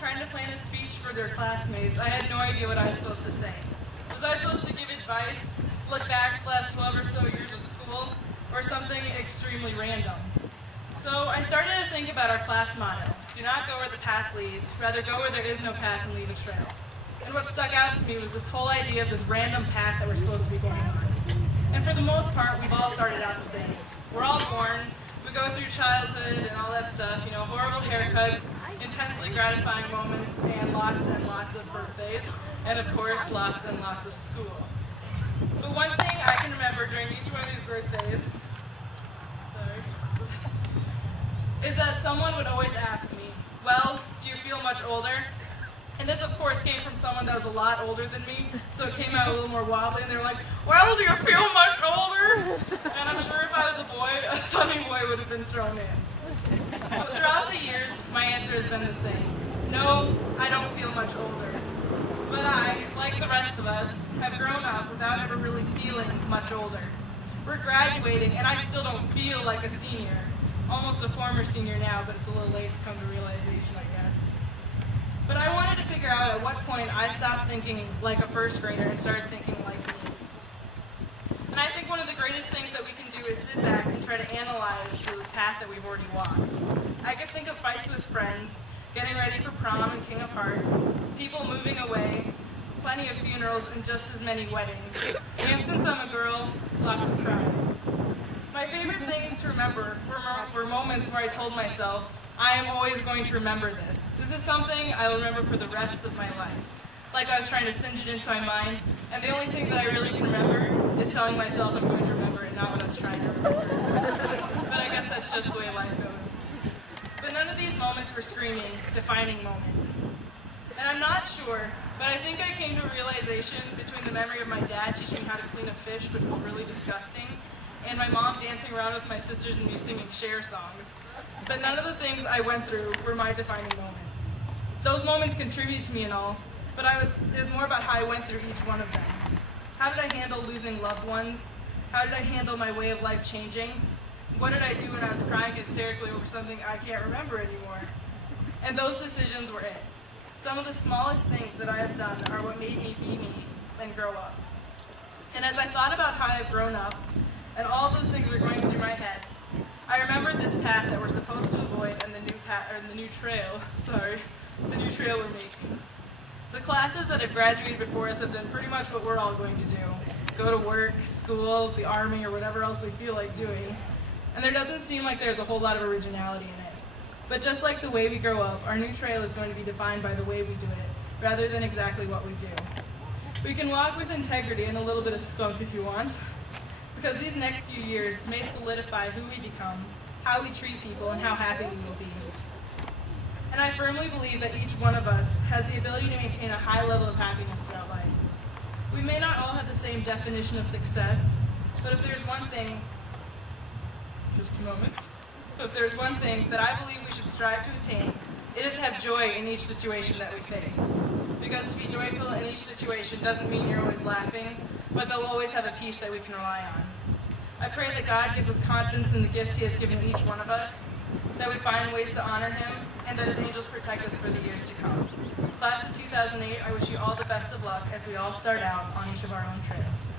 trying to plan a speech for their classmates, I had no idea what I was supposed to say. Was I supposed to give advice, look back the last 12 or so years of school, or something extremely random? So I started to think about our class motto: do not go where the path leads, rather go where there is no path and leave a trail. And what stuck out to me was this whole idea of this random path that we're supposed to be going on. And for the most part, we've all started out the same. We're all born, we go through childhood and all that stuff, you know, horrible haircuts, intensely gratifying moments, and lots of birthdays, and of course, lots and lots of school. But one thing I can remember during each one of these birthdays, is that someone would always ask me, well, do you feel much older? And this, of course, came from someone that was a lot older than me, so it came out a little more wobbly, and they were like, well, do you feel much older? And I'm sure if I was a boy, a sunny boy would have been thrown in. But throughout the years, my answer has been the same. No, I don't feel much older. But I, like the rest of us, have grown up without ever really feeling much older. We're graduating, and I still don't feel like a senior. Almost a former senior now, but it's a little late to come to realization, I guess. But I wanted to figure out at what point I stopped thinking like a first grader and started thinking like me. And I think one of the greatest things that we can do is sit back and try to analyze the path that we've already walked. I could think of fights with friends, getting ready for prom and King of Hearts, people moving away, plenty of funerals, and just as many weddings. And since I'm a girl, lots of crying. My favorite things to remember were moments where I told myself, I am always going to remember this. This is something I will remember for the rest of my life. Like I was trying to cinch it into my mind, and the only thing that I really can remember is telling myself I'm going to remember it, not what I was trying to remember. But I guess that's just the way life goes. But none of these moments were screaming, defining moment. And I'm not sure, but I think I came to a realization between the memory of my dad teaching how to clean a fish, which was really disgusting, and my mom dancing around with my sisters and me singing Cher songs. But none of the things I went through were my defining moment. Those moments contribute to me and all, but it was more about how I went through each one of them. How did I handle losing loved ones? How did I handle my way of life changing? What did I do when I was crying hysterically over something I can't remember anymore? And those decisions were it. Some of the smallest things that I have done are what made me be me and grow up. And as I thought about how I've grown up, and all those things were going through my head, I remembered this path that we're supposed to avoid and the new trail we're making. The classes that have graduated before us have done pretty much what we're all going to do. Go to work, school, the army, or whatever else we feel like doing. And there doesn't seem like there's a whole lot of originality in it. But just like the way we grow up, our new trail is going to be defined by the way we do it, rather than exactly what we do. We can walk with integrity and a little bit of skunk if you want, because these next few years may solidify who we become, how we treat people, and how happy we will be. And I firmly believe that each one of us has the ability to maintain a high level of happiness throughout life. We may not all have the same definition of success, but if there's one thing, just a moment, but if there's one thing that I believe we should strive to attain, it is to have joy in each situation that we face. Because to be joyful in each situation doesn't mean you're always laughing, but they'll always have a peace that we can rely on. I pray that God gives us confidence in the gifts He has given each one of us, that we find ways to honor Him, and that His angels protect us for the years to come. Class of 2008, I wish you all the best of luck as we all start out on each of our own trails.